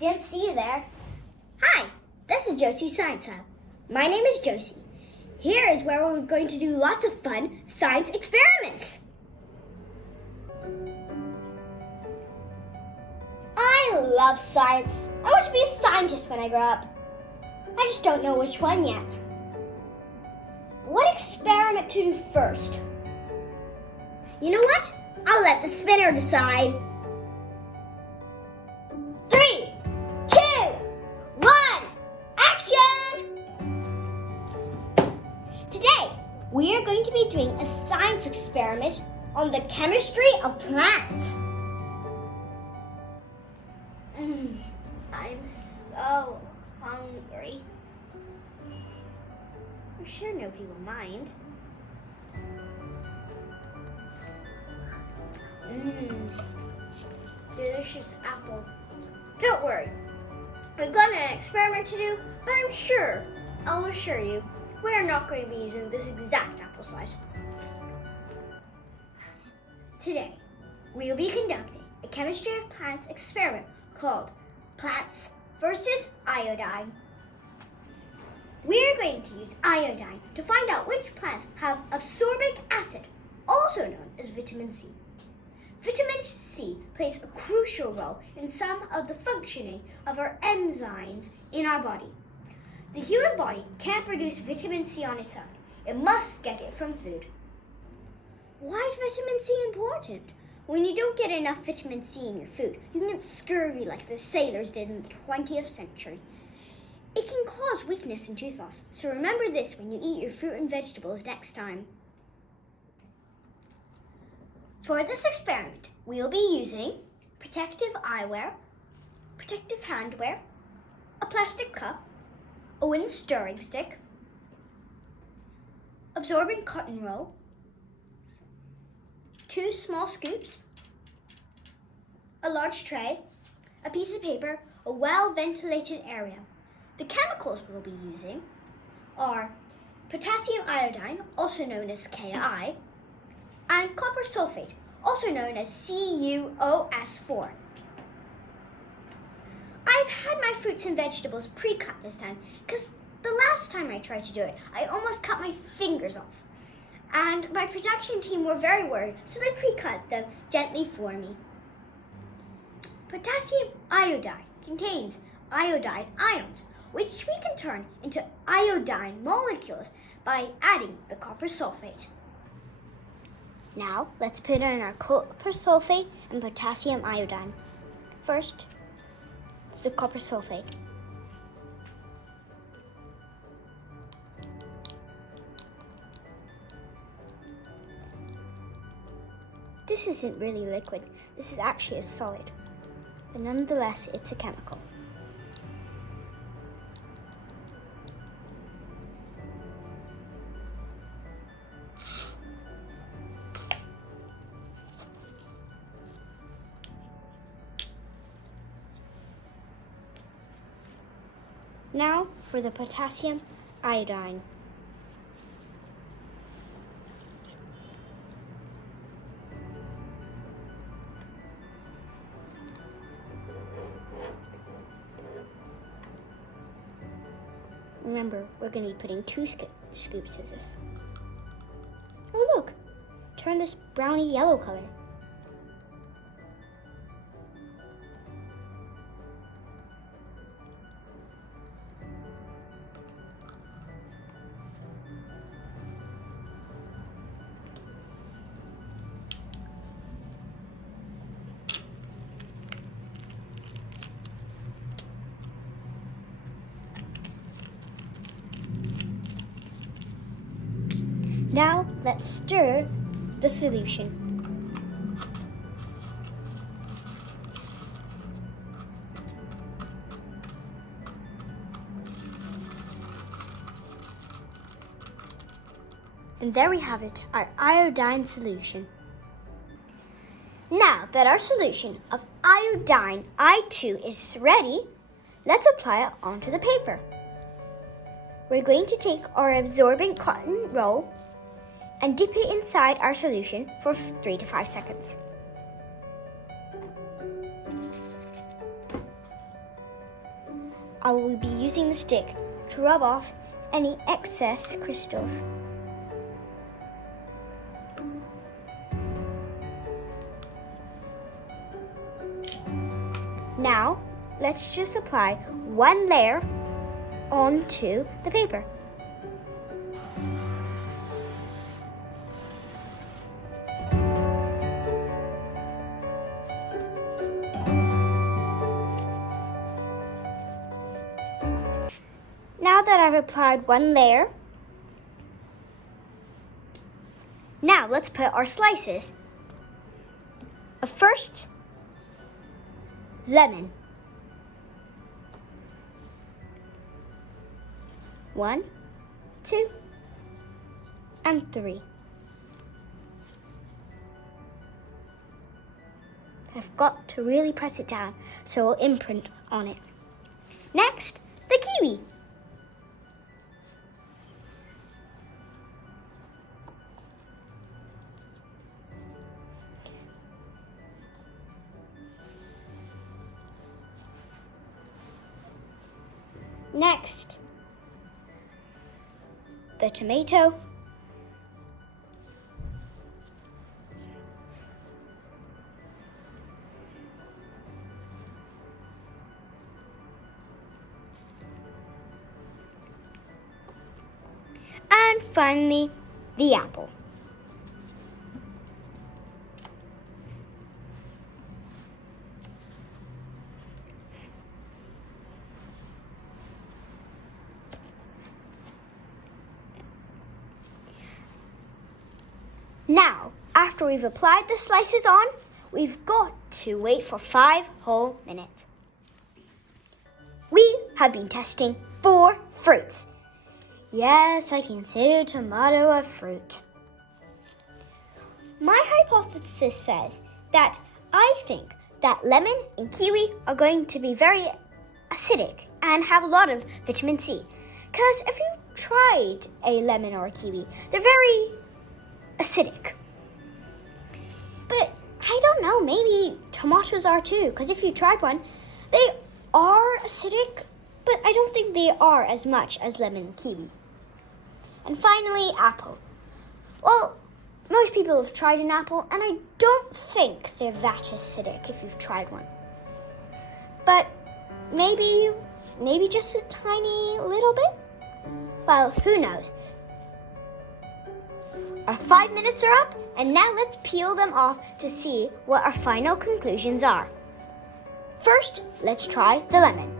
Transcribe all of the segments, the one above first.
Didn't see you there. Hi, this is Josie Science Hub. My name is Josie. Here is where we're going to do lots of fun science experiments. I love science. I want to be a scientist when I grow up. I just don't know which one yet. What experiment to do first? You know what? I'll let the spinner decide. 3, 2, 1, action! Today, we are going to be doing a science experiment on the chemistry of plants. I'm so hungry. I'm sure nobody will mind. Delicious apple. Don't worry. We've got an experiment to do, but I'll assure you, we're not going to be using this exact apple size. Today, we will be conducting a chemistry of plants experiment called Plants versus Iodine. We are going to use iodine to find out which plants have ascorbic acid, also known as vitamin C. Vitamin C plays a crucial role in some of the functioning of our enzymes in our body. The human body can't produce vitamin C on its own. It must get it from food. Why is vitamin C important? When you don't get enough vitamin C in your food, you can get scurvy like the sailors did in the 20th century. It can cause weakness and tooth loss, so remember this when you eat your fruit and vegetables next time. For this experiment, we will be using protective eyewear, protective handwear, a plastic cup, a wooden stirring stick, absorbent cotton roll, 2 small scoops, a large tray, a piece of paper, a well-ventilated area. The chemicals we'll be using are potassium iodine, also known as Ki, and copper sulfate, also known as CuOS4. I've had my fruits and vegetables pre-cut this time because the last time I tried to do it, I almost cut my fingers off. And my production team were very worried, so they pre-cut them gently for me. Potassium iodide contains iodide ions, which we can turn into iodine molecules by adding the copper sulfate. Now, let's put in our copper sulfate and potassium iodine. First, the copper sulfate. This isn't really liquid, this is actually a solid, but nonetheless, it's a chemical. Now for the potassium iodine. Remember, we're going to be putting 2 scoops of this. Oh look, turn this browny yellow color. Now, let's stir the solution. And there we have it, our iodine solution. Now that our solution of iodine I2 is ready, let's apply it onto the paper. We're going to take our absorbent cotton roll and dip it inside our solution for 3 to 5 seconds. I will be using the stick to rub off any excess crystals. Now, let's just apply one layer onto the paper. Now that I've applied one layer, now let's put our slices. First, lemon. 1, 2, and 3. I've got to really press it down so it'll imprint on it. Next, the kiwi. Next, the tomato. And finally, the apple. Now, after we've applied the slices on, we've got to wait for 5 whole minutes. We have been testing 4 fruits. Yes, I consider tomato a fruit. My hypothesis says that I think that lemon and kiwi are going to be very acidic and have a lot of vitamin C. Because if you've tried a lemon or a kiwi, they're very acidic. But I don't know, maybe tomatoes are too, because if you tried one, they are acidic, but I don't think they are as much as lemon and kiwi. And finally, apple. Well, most people have tried an apple, and I don't think they're that acidic if you've tried one. But maybe just a tiny little bit? Well, who knows? Our 5 minutes are up, and now let's peel them off to see what our final conclusions are. First, let's try the lemon.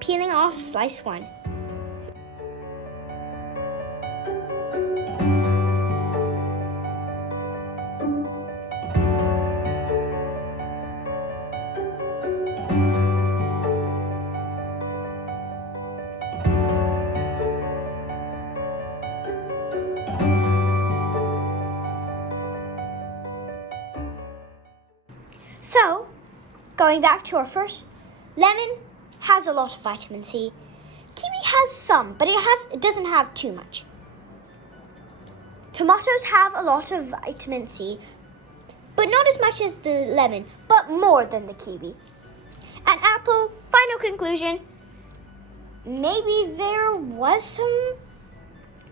Peeling off slice 1. So, going back to our first, lemon has a lot of vitamin C. Kiwi has some, but it doesn't have too much. Tomatoes have a lot of vitamin C, but not as much as the lemon, but more than the kiwi. And apple, final conclusion, maybe there was some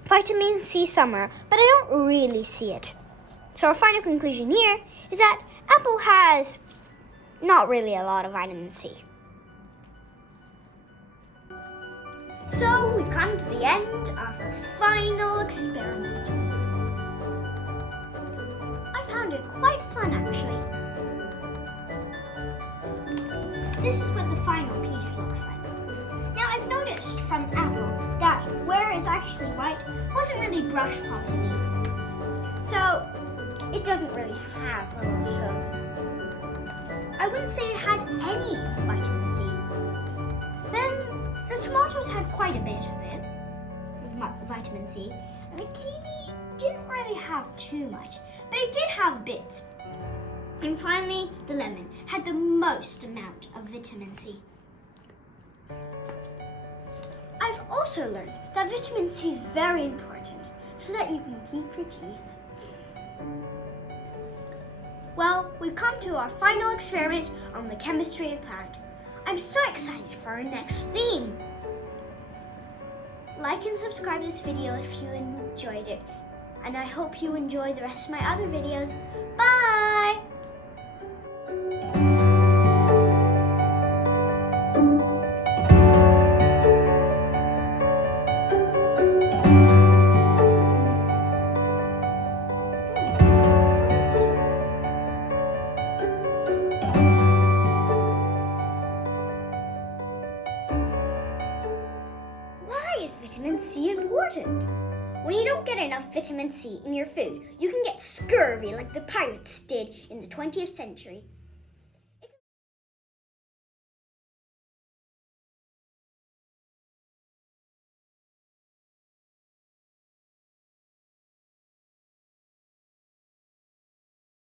vitamin C somewhere, but I don't really see it. So our final conclusion here is that apple has not really a lot of vitamin C. So we've come to the end of our final experiment. I found it quite fun, actually. This is what the final piece looks like. Now I've noticed from apple that where it's actually white wasn't really brushed properly. So it doesn't really have a lot of, I wouldn't say it had any vitamin C. Then the tomatoes had quite a bit of it, of vitamin C. And the kiwi didn't really have too much, but it did have bits. And finally, the lemon had the most amount of vitamin C. I've also learned that vitamin C is very important so that you can keep your teeth. Well, we've come to our final experiment on the chemistry of plant. I'm so excited for our next theme. Like and subscribe this video if you enjoyed it. And I hope you enjoy the rest of my other videos. Bye! Why is vitamin C important? When you don't get enough vitamin C in your food, you can get scurvy like the pirates did in the 20th century.